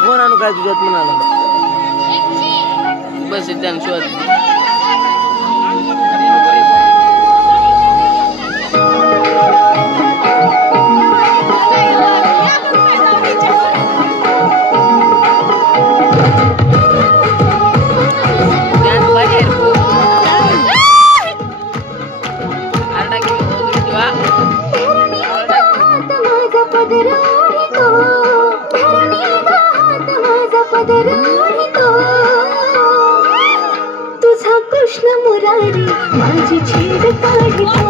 phone आणू काय तुझ्यात म्हणाला बस इथे शोध तुझा कृष्ण मुरारी माझी छेड काढितो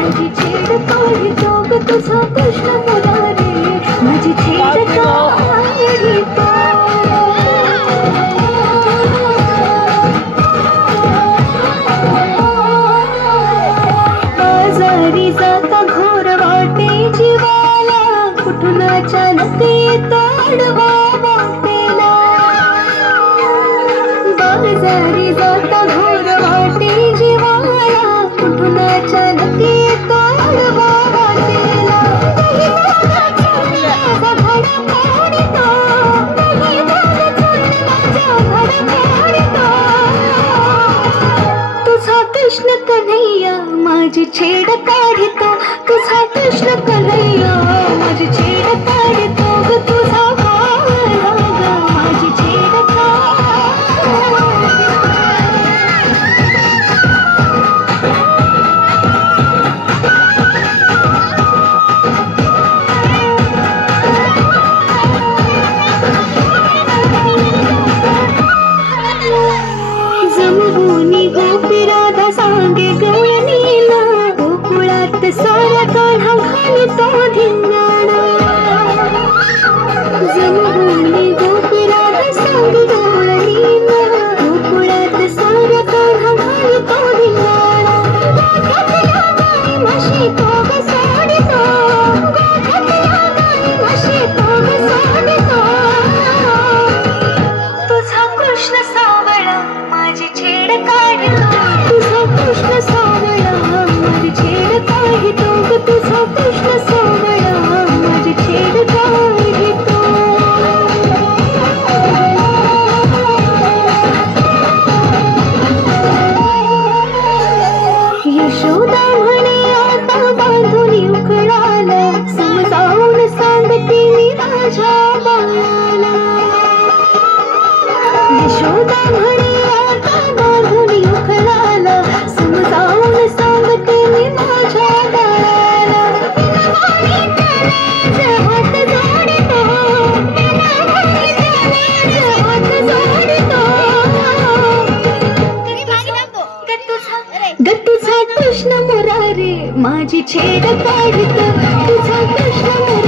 माझी छेड काढितो तुझा कृष्ण मुरारी माझी छेड काढितो बाजारी जाता घोर वाटे जीवाला कुठून अचानक येतो आडवा वाटेला बाजारी जाता घोर वाटे जीवाला कुठून अचानक येतो आडवा वाटेला तुझा कृष्ण कन्हैया माझी छेड काढितो तुझा कृष्ण कन्हैया माझी छेड काढितो ग तुझा भावला ग माझी छेड जमभूनी गोपीराधा सांगे गवळणीला गोकुळात साऱ्या काढा घालितो धिंगाणा जमभूनी गोपीराधा सांगे गवळणीला गोकुळात साऱ्या काढा घालितो धिंगाणा गाथ्यातल्या गाई म्हशी तो ग सोडितो गाथ्यातल्या गाई म्हशी तो ग सोडितो तुझा कृष्ण सावळा माझी छेड काढितो तुझा कृष्ण सावळा माझी छेड काढितो ग तुझा कृष्ण सावळा माझी छेड काढितो यशोदा म्हणे आता बांधून उकळाला समजावून सांगते मी माझ्या बाळाला यशोदा म्हणे आता बांधून उकळाला समजावून सांगते मी माझ्या बाळाला हात जोडितो हात जोडितो ग तुझा कृष्ण मुरारी माझी छेड काढितो तुझा कृष्ण